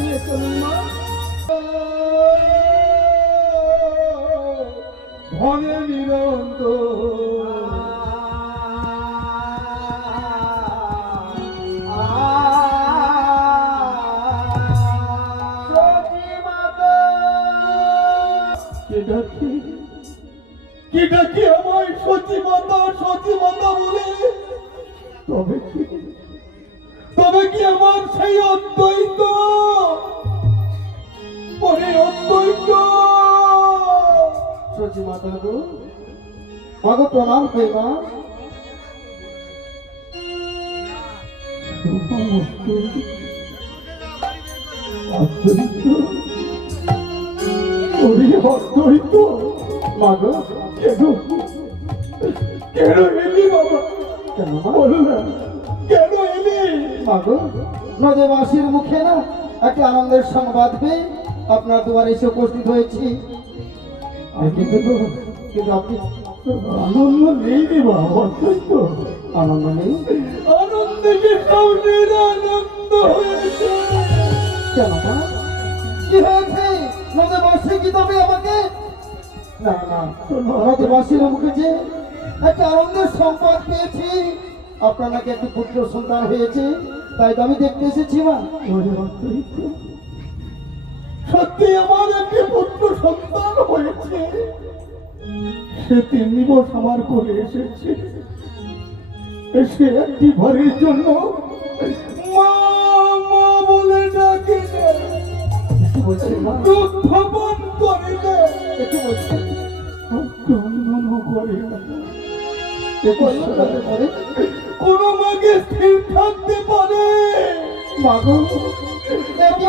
নিয়ে চলুন মা। ধনে নিরন্তর কি ডাকি আমায় সতী মাতা বলে? তবে কি আমার সেই অদ্বৈত সচি মাতা গো, মাগো প্রণাম হই মা। অদ্বৈত মাগো কেন এলি বাবা? কেন মা? বললাম কেন এলি? মাগো নদেবাসীর মুখে না একটা আনন্দের সংবাদ পেয়ে আপনার দুয়ারে এসে উপস্থিত হয়েছি। কিন্তু আপনি আনন্দ নেই রে বাবা। অদ্বৈত আনন্দ নেই আনন্দে যে সৌরের আনন্দ হয়েছে। কেন মা? কি হয়েছে? নদেবাসী কি তবে আমাকে না নদেবাসীর মুখে যে একটা আনন্দের সংবাদ পেয়েছি, আপনার নাকি একটি পুত্র সন্তান হয়েছে, তাই তো আমি দেখতে এসেছি মা। সত্যি আমার একটি পুত্র সন্তান হয়েছে। সে 3 দিবস আমার কোলে এসেছে। এসে একটি ভরের জন্য মা মা বলে ডাকে, কি বলছেন মা? দুধ পান করে না, কি বলছেন? ক্রন্দনও করে না। শোনাতে পারে কোনো মাকে স্থির থাকতে পারে? মাগো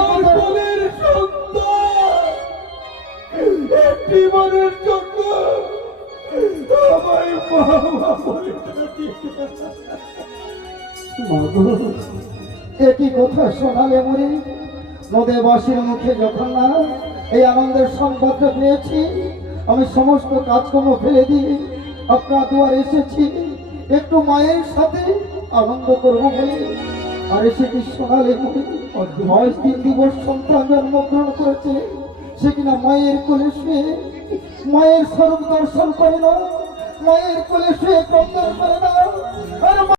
আমার কোলের সন্তান একটি বারের জন্য আমায় মা মা বলে ডাকে। মাগো একই কথা শোনালে মরে নদেবাসীর মুখে যখন না এই আনন্দের সংবাদটা পেয়েছি, আমি সমস্ত কাজকর্ম ফেলে দিয়ে আপনার দুয়ারে এসেছি একটু মায়ের সাথে আনন্দ করবো বলে। আর এসে কি শোনালে মরে 3 দিবস সন্তান জন্মগ্রহণ করেছে, সে কিনা মায়ের কোলে শুয়ে মায়ের স্বরূপ দর্শন করে না, মায়ের কোলে শুয়ে ক্রন্দন করে না। আর